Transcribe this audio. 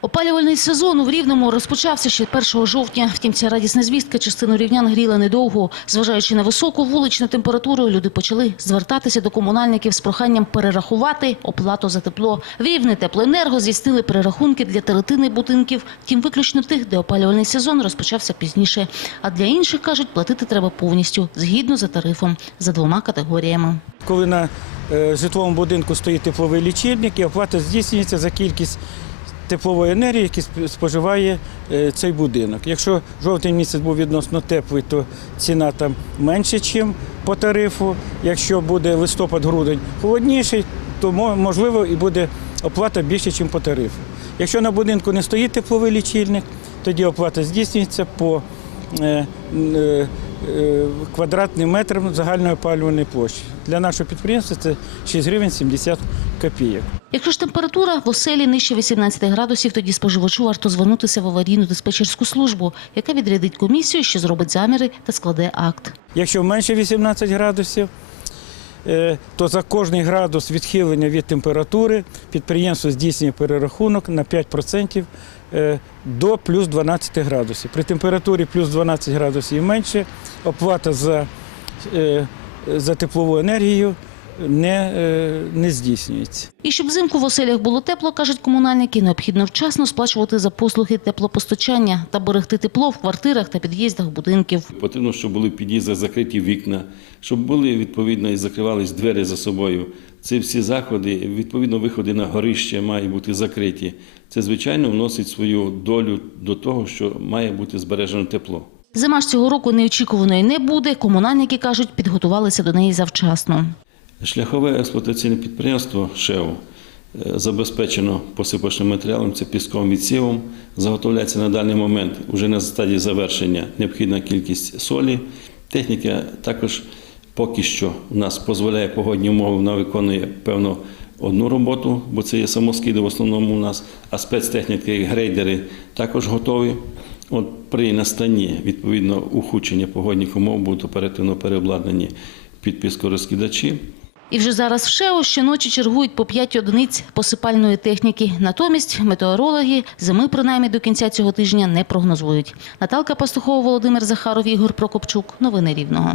Опалювальний сезон у Рівному розпочався ще 1 жовтня. Втім, ця радісна звістка частину рівнян гріла недовго. Зважаючи на високу вуличну температуру, люди почали звертатися до комунальників з проханням перерахувати оплату за тепло. В Рівне теплоенерго здійснили перерахунки для третини будинків, втім виключно тих, де опалювальний сезон розпочався пізніше. А для інших, кажуть, платити треба повністю, згідно за тарифом, за двома категоріями. Коли на е, житловому будинку стоїть тепловий лічильник, і оплата здійснюється за кількість теплової енергії, яку споживає е, цей будинок. Якщо жовтень місяць був відносно теплий, то ціна там менше, ніж по тарифу. Якщо буде листопад-грудень холодніший, то можливо і буде оплата більше, ніж по тарифу. Якщо на будинку не стоїть тепловий лічильник, тоді оплата здійснюється по квадратним метрам загальної опалювальної площі. Для нашого підприємства це 6 гривень 70 копійок. Якщо ж температура в оселі нижче 18 градусів, тоді споживачу варто звернутися в аварійну диспетчерську службу, яка відрядить комісію, що зробить заміри та складе акт. Якщо менше 18 градусів, е, то за кожний градус відхилення від температури підприємство здійснює перерахунок на 5% е, до плюс 12 градусів. При температурі плюс 12 градусів і менше оплата за, е, за теплову енергію не, е, не здійснюється. І щоб взимку в оселях було тепло, кажуть комунальники, необхідно вчасно сплачувати за послуги теплопостачання та берегти тепло в квартирах та під'їздах будинків. Потрібно, щоб були в під'їздах закриті вікна, щоб були відповідно і закривались двері за собою. Ці всі заходи, відповідно, виходи на горище мають бути закриті. Це, звичайно, вносить свою долю до того, що має бути збережено тепло. Зима ж цього року неочікуваної не буде. Комунальники кажуть, підготувалися до неї завчасно. Шляхове експлуатаційне підприємство ШЕО е, забезпечено посипочним матеріалом, це пісковим відсівом. Заготовляється на даний момент уже на стадії завершення необхідна кількість солі. Техніка також поки що у нас дозволяє погодні умови, вона виконує певно одну роботу, бо це є самоскиди в основному у нас, а спецтехніки, як грейдери, також готові. От при настанні відповідно ухудшення погодних умов будуть оперативно переобладнані підпіскорозкидачі. І вже зараз в ШЕО щоночі чергують по 5 одиниць посипальної техніки. Натомість метеорологи зими принаймні до кінця цього тижня не прогнозують. Наталка Пастухова, Володимир Захаров, Ігор Прокопчук. Новини Рівного.